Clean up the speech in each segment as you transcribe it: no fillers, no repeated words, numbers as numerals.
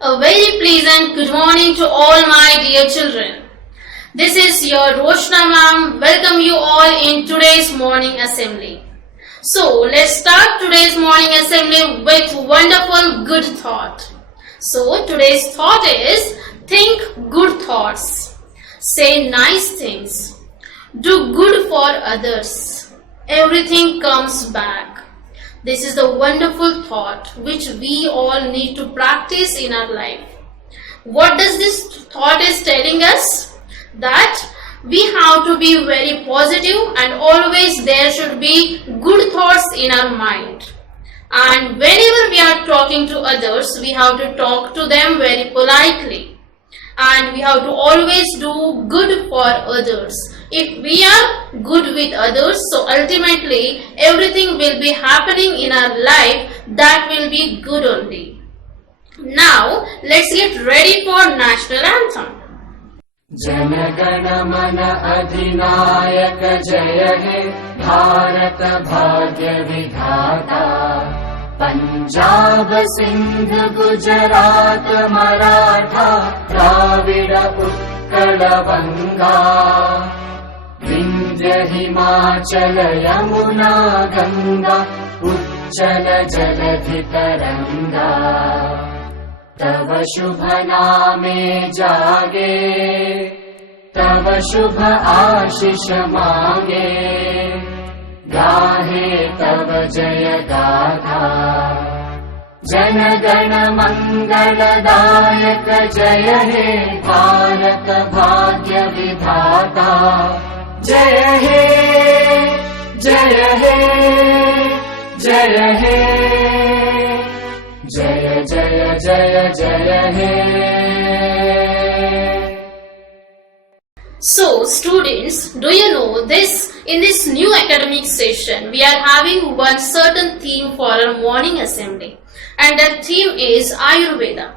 A very pleasant good morning to all my dear children. This is your Roshna ma'am. Welcome you all in today's morning assembly. So let's start today's morning assembly with wonderful good thought. So today's thought is think good thoughts. Say nice things. Do good for others. Everything comes back. This is the wonderful thought which we all need to practice in our life. What does this thought is telling us? That we have to be very positive and always there should be good thoughts in our mind. And whenever we are talking to others, we have to talk to them very politely. And we have to always do good for others. If we are good with others, so ultimately everything will be happening in our life that will be good only. Now let's get ready for National Anthem. Jana Gana मन अधिनायक जय हे भारत भाग्य विधाता पंजाब सिंध गुजरात मराठा द्राविड उत्कल बंगा विंध्य हिमाचल यमुना गंगा उच्चल जलधि तरंगा तव शुभ नामे जागे तव शुभ आशीष मांगे गाहे तव जय गाथा जन गण मंगलदायक जय हे भारत भाग्य विधाता जय हे जय हे जय हे जय जय जय जय हे. So students, do you know this? In this new academic session, we are having one certain theme for our morning assembly, and that theme is Ayurveda,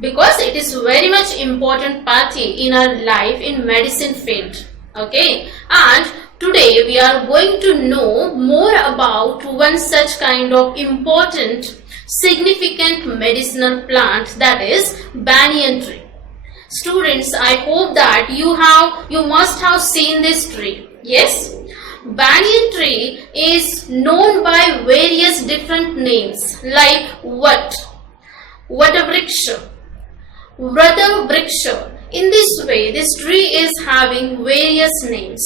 because it is very much important part in our life in medicine field. Okay, and today we are going to know more about one such kind of important significant medicinal plant, that is Banyan Tree. Students, I hope that you must have seen this tree. Yes, Banyan Tree is known by various different names like Vatavriksha, Vratavriksha. In this way, this tree is having various names,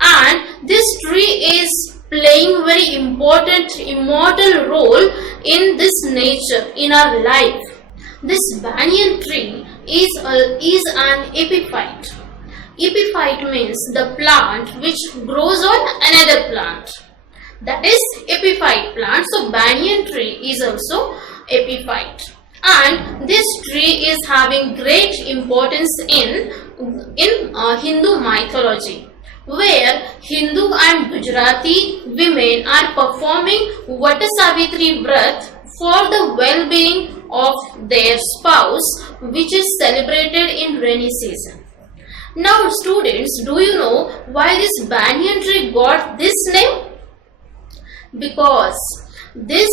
and this tree is playing very important immortal role in this nature, in our life. This banyan tree is an epiphyte. Epiphyte means the plant which grows on another plant. That is epiphyte plant. So banyan tree is also epiphyte. And this tree is having great importance in Hindu mythology, where Hindu and Gujarati women are performing Vata Savitri Vrat for the well-being of their spouse, which is celebrated in rainy season. Now students, do you know why this banyan tree got this name? Because this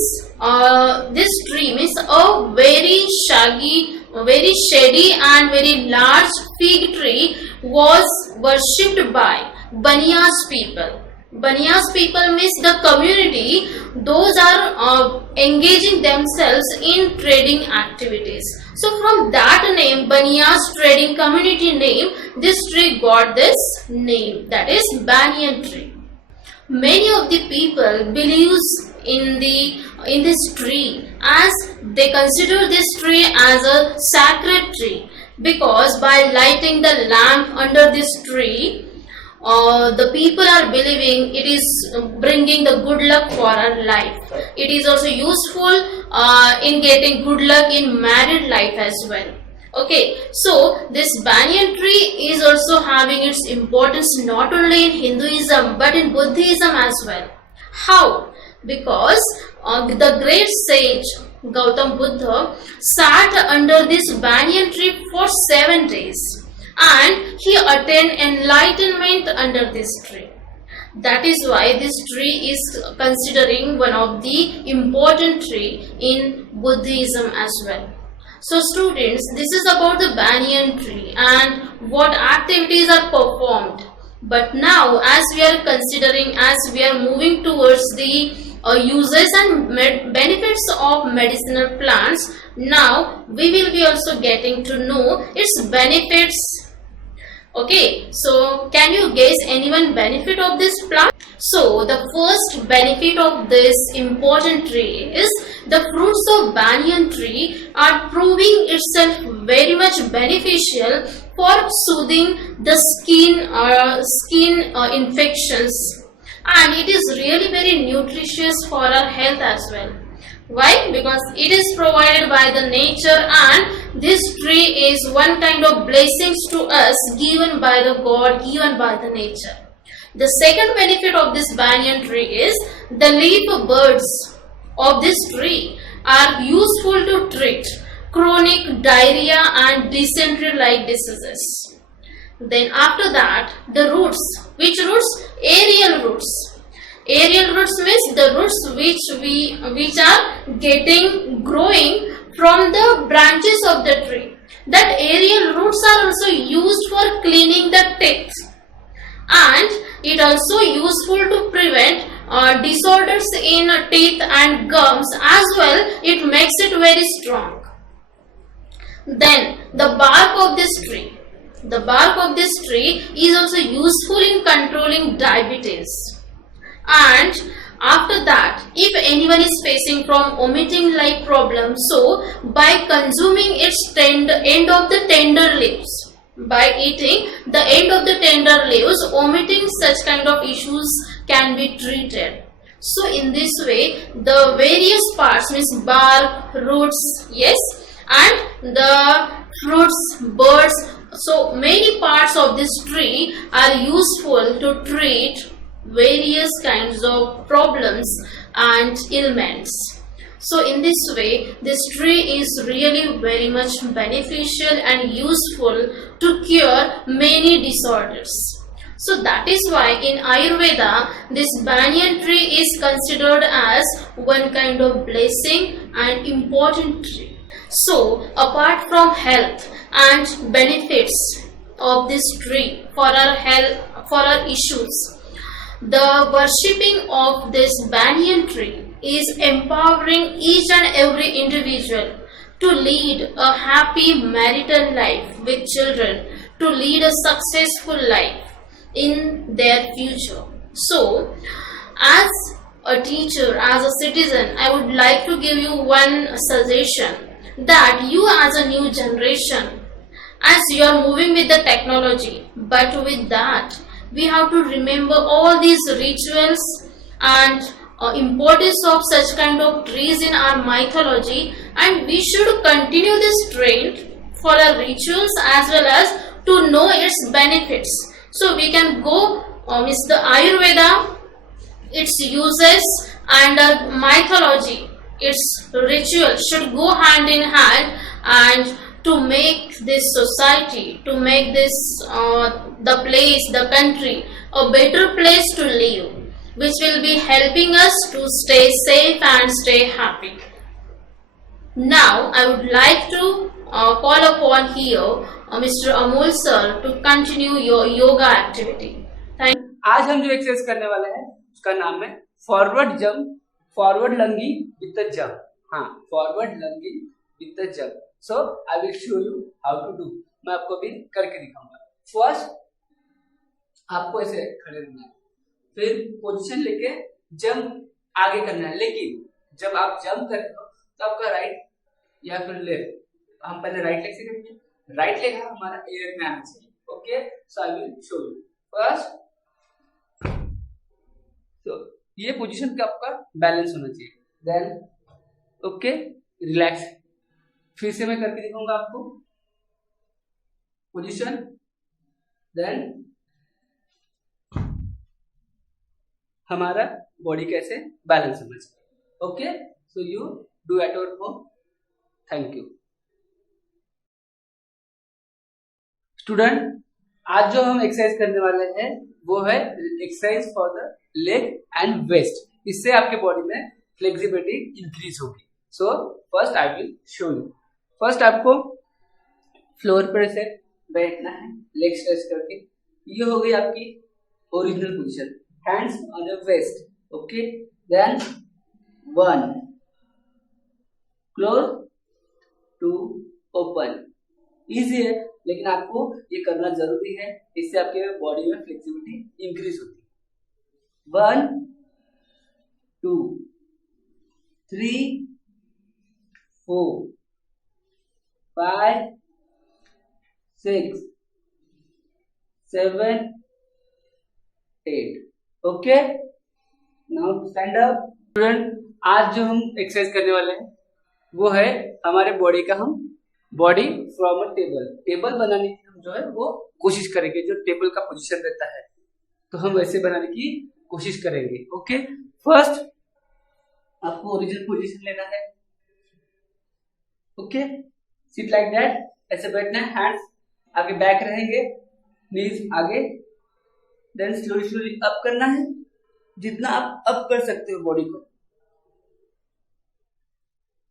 tree means a very shaggy, very shady and very large fig tree was worshipped by Banyas people. Banyas people means the community, those are engaging themselves in trading activities. So from that name, Banyas trading community name, this tree got this name, that is banyan tree. Many of the people believes in this tree, as they consider this tree as a sacred tree, because by lighting the lamp under this tree, the people are believing it is bringing the good luck for our life. It is also useful in getting good luck in married life as well. Okay, so this banyan tree is also having its importance not only in Hinduism but in Buddhism as well. How? Because the great sage Gautam Buddha sat under this banyan tree for 7 days, and he attained enlightenment under this tree. That is why this tree is considering one of the important tree in Buddhism as well. So students, this is about the banyan tree and what activities are performed. But now as we are considering, as we are moving towards the uses and benefits of medicinal plants, now we will be also getting to know its benefits. Okay, so can you guess anyone benefit of this plant? So the first benefit of this important tree is the fruits of banyan tree are proving itself very much beneficial for soothing the skin infections, and it is really very nutritious for our health as well. Why? Because it is provided by the nature, and this tree is one kind of blessings to us given by the God, given by the nature. The second benefit of this banyan tree is the leaf buds of this tree are useful to treat chronic diarrhea and dysentery like diseases. Then after that, the roots. Which roots? Aerial roots. Aerial roots means the roots which are growing from the branches of the tree. That aerial roots are also used for cleaning the teeth, and it also useful to prevent disorders in teeth and gums as well. It makes it very strong. Then the bark of this tree. The bark of this tree is also useful in controlling diabetes. And after that, if anyone is facing from vomiting like problem, so by consuming its end of the tender leaves, by eating the end of the tender leaves, vomiting such kind of issues can be treated. So in this way, the various parts means bark, roots, yes, and the fruits, birds, so many parts of this tree are useful to treat various kinds of problems and ailments. So in this way, this tree is really very much beneficial and useful to cure many disorders. So that is why in Ayurveda, this banyan tree is considered as one kind of blessing and important tree. So apart from health and benefits of this tree for our health, for our issues, the worshipping of this banyan tree is empowering each and every individual to lead a happy marital life with children, to lead a successful life in their future. So, as a teacher, as a citizen, I would like to give you one suggestion, that you as a new generation, as you are moving with the technology, but with that, we have to remember all these rituals and importance of such kind of trees in our mythology, and we should continue this trend for our rituals as well as to know its benefits. So we can go with the Ayurveda, its uses, and mythology, its ritual should go hand in hand, and to make this society, to make this the place, the country a better place to live, which will be helping us to stay safe and stay happy. Now I would like to call upon here Mr. Amol sir to continue your yoga activity. Thank you. आज हम जो exercise करने वाले हैं उसका नाम है forward jump, forward लंगी विद द जंप. हाँ, फॉरवर्ड लंगी with the jump. So I will show you how to do. मैं आपको भी करके दिखाऊंगा. फर्स्ट आपको ऐसे खड़े रहना है, फिर पोजीशन लेके जंप आगे करना है. लेकिन जब आप जंप करते हो तो आपका राइट या फिर लेफ्ट, हम पहले राइट लेग से करेंगे. राइट लेग हमारा एयर में आना चाहिए. Okay, so I will show you. First तो ये पोजीशन का आपका बैलेंस होना चाहिए. Then okay, relax. फिर से मैं करके दिखाऊंगा आपको. पोजीशन, देन हमारा बॉडी कैसे बैलेंस होना चाहिए. Okay, so you do at your home. Thank you. Student, आज जो हम एक्सरसाइज करने वाले हैं वो है exercise for the leg and waist. इससे आपके बॉडी में फ्लेक्सिबिलिटी इंक्रीज होगी. So first I will show you. First आपको फ्लोर पर से बैठना है, लेग स्ट्रेच करके। ये हो गई आपकी original position, hands on your waist. Okay, then 1 close, 2 open. Easy है, लेकिन आपको ये करना जरूरी है, इससे आपके बॉडी में फ्लेक्सिबिलिटी इंक्रीज होती है। 1 2 3 4 5 6 7 8। Okay, now stand up. Student, आज जो हम एक्सरसाइज करने वाले हैं वो है हमारे बॉडी का, हम बॉडी फ्रॉम अ टेबल बनाने की हम जो है वो कोशिश करेंगे। जो टेबल का पोजीशन रहता है तो हम वैसे बनाने की कोशिश करेंगे। ओके, फर्स्ट आपको ओरिजिनल पोजीशन लेना है। ओके, सिट लाइक दैट, ऐसे बैठना है, हैंड्स आगे बैक रहेंगे, नीज आगे, देन स्लोली स्लोली अप करना है। जितना आप अप कर सकते हो बॉडी को,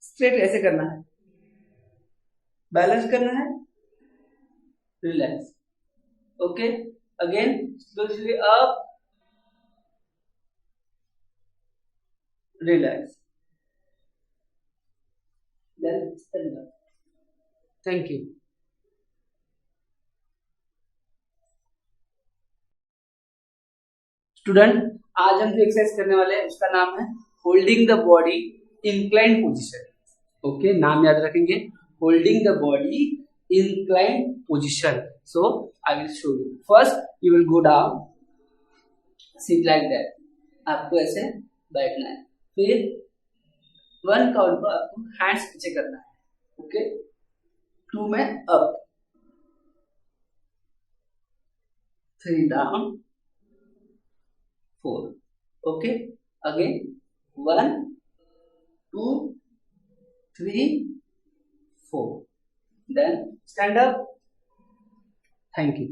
स्ट्रेट ऐसे करना है, बैलेंस करना है, relax. Okay, again slowly up, relax, then stand up. Thank you. Student, आज हम जो एक्सरसाइज करने वाले हैं उसका नाम है holding the body inclined position. Okay, नाम याद रखेंगे, holding the body inclined position. So I will show you. First you will go down, sit like that, आपको ऐसे बैठना है। फिर 1 काउंट पर आपको हैंड्स पीछे करना है। ओके, 2 में up, 3 down, 4. Okay, again 1 2 3 4, then stand up. Thank you.